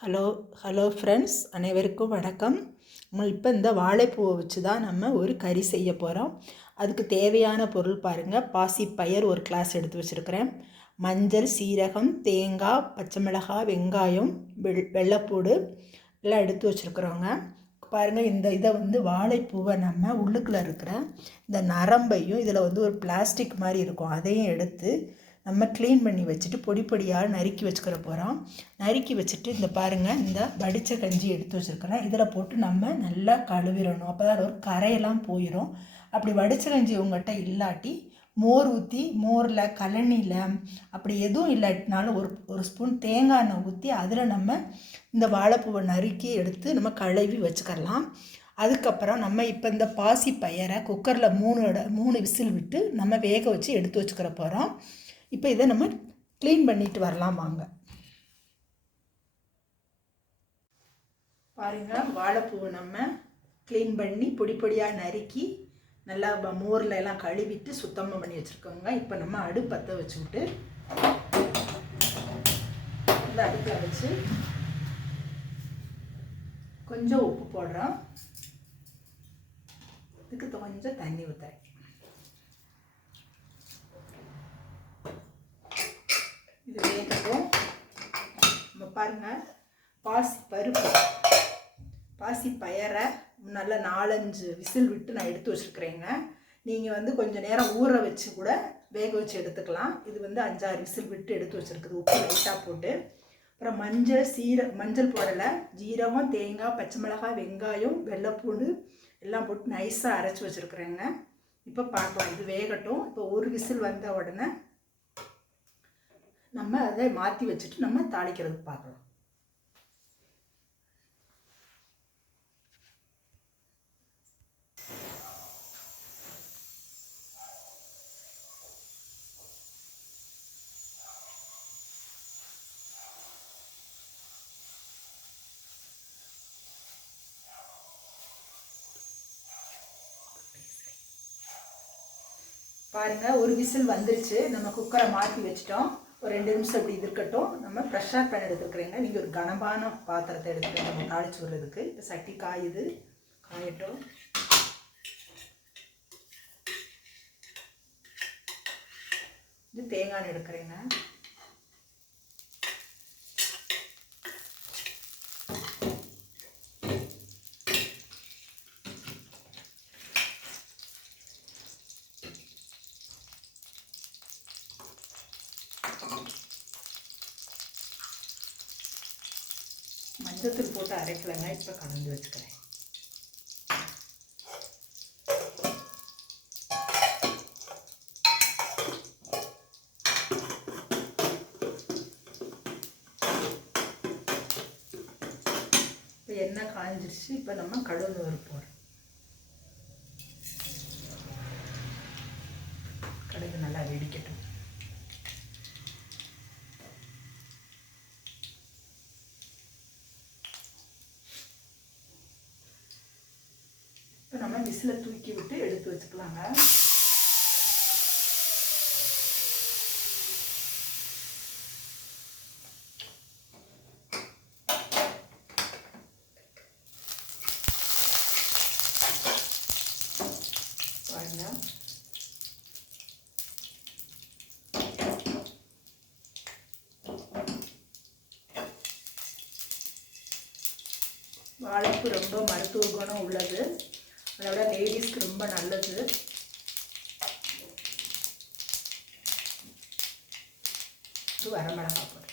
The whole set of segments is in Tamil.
ஹலோ ஹலோ ஃப்ரெண்ட்ஸ், அனைவருக்கும் வணக்கம். நம்ம இப்போ இந்த வாழைப்பூவை வச்சு தான் நம்ம ஒரு கறி செய்ய போகிறோம். அதுக்கு தேவையான பொருள் பாருங்கள். பாசிப்பயிர் ஒரு கிளாஸ் எடுத்து வச்சுருக்கிறேன். மஞ்சள், சீரகம், தேங்காய், பச்சை மிளகாய், வெங்காயம், வெள்ளைப்பூடு எல்லாம் எடுத்து வச்சுருக்குறோங்க. பாருங்கள், இந்த இதை வாழைப்பூவை நம்ம உள்ளுக்குள்ளே இருக்கிற இந்த நரம்பையும் இதில் ஒரு பிளாஸ்டிக் மாதிரி இருக்கும், அதையும் எடுத்து நம்ம க்ளீன் பண்ணி வச்சுட்டு பொடி பொடியாக நறுக்கி வச்சுக்கிற போகிறோம். நறுக்கி வச்சுட்டு இந்த பாருங்கள், இந்த வடித்த கஞ்சி எடுத்து வச்சுருக்கிறேன். இதில் போட்டு நம்ம நல்லா கழுவிடணும். அப்போ தான் ஒரு கரையெல்லாம் போயிடும். அப்படி வடித்த கஞ்சி உங்கள்கிட்ட இல்லாட்டி மோர் ஊற்றி, மோரில் கழனியில் அப்படி எதுவும் இல்லாட்டினாலும் ஒரு ஸ்பூன் தேங்காய் எண்ணெய் ஊற்றி அதில் நம்ம இந்த வாழைப்பூவை நறுக்கி எடுத்து நம்ம கழுவி வச்சுக்கலாம். அதுக்கப்புறம் நம்ம இப்போ இந்த பாசி பயிரை குக்கரில் 3 விசில் விட்டு நம்ம வேக வச்சு எடுத்து வச்சுக்கிற போகிறோம். இப்போ இதை நம்ம க்ளீன் பண்ணிட்டு வரலாம் வாங்க. பாருங்கள், வாழைப்பூவை நம்ம க்ளீன் பண்ணி பொடி பொடியாக நறுக்கி நல்லா மோரில் எல்லாம் கழுவிட்டு சுத்தமாக பண்ணி வச்சுருக்கோங்க. இப்போ நம்ம அடுப்பத்தை வச்சுக்கிட்டு இந்த அடுப்பில் வச்சு கொஞ்சம் உப்பு போடுறோம். இதுக்கு கொஞ்சம் தண்ணி ஊற்றுறேன். இது வேகட்டும். நம்ம பாருங்கள், பாசி பயரை நல்லா 4-5 விசில் விட்டு நான் எடுத்து வச்சுருக்கிறேங்க. நீங்கள் கொஞ்சம் நேரம் ஊற வச்சு கூட வேக வச்சு எடுத்துக்கலாம். இது 5-6 விசில் விட்டு எடுத்து வச்சுருக்குது, உப்பு லைட்டாக போட்டு. அப்புறம் மஞ்சள் போடலை, ஜீரகம், தேங்காய், பச்சை மிளகாய், வெங்காயம், வெள்ளைப்பூண்டு எல்லாம் போட்டு நைஸாக அரைச்சி வச்சுருக்குறேங்க. இப்போ பார்க்கலாம், இது வேகட்டும். இப்போ ஒரு விசில் வந்த உடனே நம்ம அதை மாற்றி வச்சுட்டு நம்ம தாளிக்கிறதுக்கு பார்க்கலாம். பாருங்கள், ஒரு விசில் வந்துருச்சு. நம்ம குக்கரை மாற்றி வச்சிட்டோம். ஒரு 2 நிமிஷம் இப்படி இருக்கட்டும். நம்ம ப்ரெஷர் பேன் எடுத்துக்கிறேங்க. நீங்கள் ஒரு கனமான பாத்திரத்தை எடுத்துக்கிறேன் நம்ம தாளிச்சு விடுறதுக்கு. இப்போ சட்டி காயட்டும். இது தேங்காய் எடுக்கிறேங்க. மஞ்சத்தூள் போட்டு அரைக்கலைங்க, இப்போ கலந்து வச்சுக்கிறேன். இப்போ எண்ணெய் காய்ஞ்சிருச்சு. இப்போ நம்ம கடுகு வறுப்போம். கடுகு நல்லா வெடிக்கட்டும். நம்ம விசில தூக்கி விட்டு எடுத்து வச்சுக்கலாங்க. பாருங்க, வாழைப்பூ ரொம்ப மருத்துவ குணம் உள்ளது. அதோட லேடிஸ்க்கு ரொம்ப நல்லது. வரமிளகாய் போடு,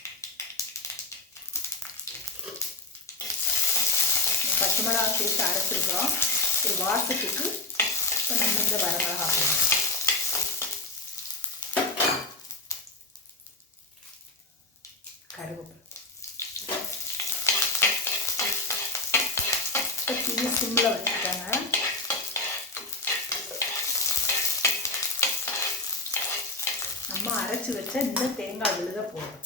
பச்சை மிளகாய் சேர்த்து அரைச்சிருக்கோம். ஒரு வாசத்துக்கு இப்போ நம்ம இந்த வரமிளகாய் போடுறோம். கருவேப்பிலை தீ சிம்மில் வச்சுட்டாங்க. நம்ம அரைச்சி வச்ச இந்த தேங்காய் விழுத போடுறோம்.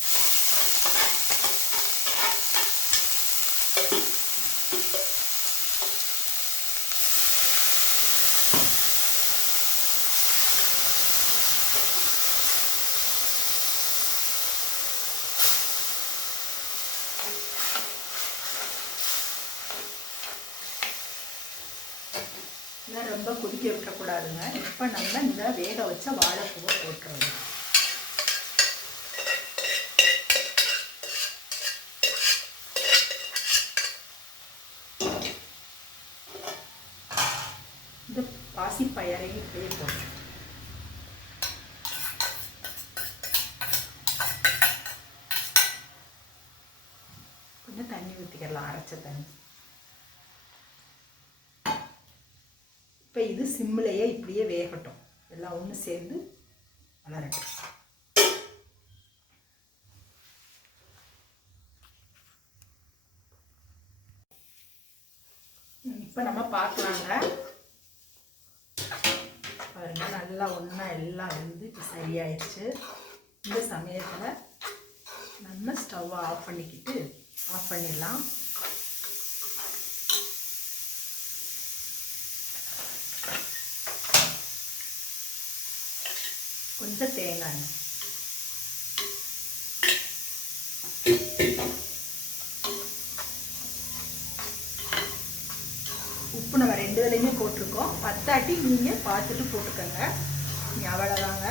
இதெல்லாம் ரொம்ப கொதிக்க விட்டுறக்கூடாதுங்க. இப்போ நம்ம இந்த வேக வச்ச வாழைப்பூவை போட்டுருவோம். இந்த பாசிப்பயரையும் இப்படியே போட்டுருவோம். கொஞ்சம் தண்ணி ஊற்றிக்கலாம், அரைச்ச தண்ணி. இப்போ இது சிம்மிலேயே இப்படியே வேகட்டும், எல்லாம் ஒன்று சேர்ந்து வளரட்டும். இப்போ நம்ம பார்க்கலாங்க. பாருங்க, நல்லா ஒன்றா எல்லாம் வந்து இப்போ சரியாயிடுச்சு. இந்த சமயத்தில் நம்ம ஸ்டவ்வை ஆஃப் பண்ணிடலாம். கொஞ்சம் தேங்காய் எண்ணெய், உப்பு நம்ம 2 இதுலையுமே போட்டிருக்கோம். பத்தாட்டி நீங்கள் பார்த்துட்டு போட்டுக்கோங்க. அவ்வளோதாங்க,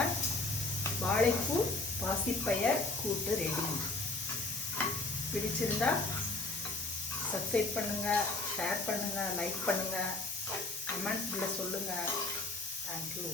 வாழைப்பூ பாசிப்பயர் கூட்டு ரெடி. பிடிச்சிருந்தா சப்ஸ்கிரைப் பண்ணுங்கள், ஷேர் பண்ணுங்கள், லைக் பண்ணுங்கள், கமெண்ட்ஸில் சொல்லுங்கள். தேங்க்யூ.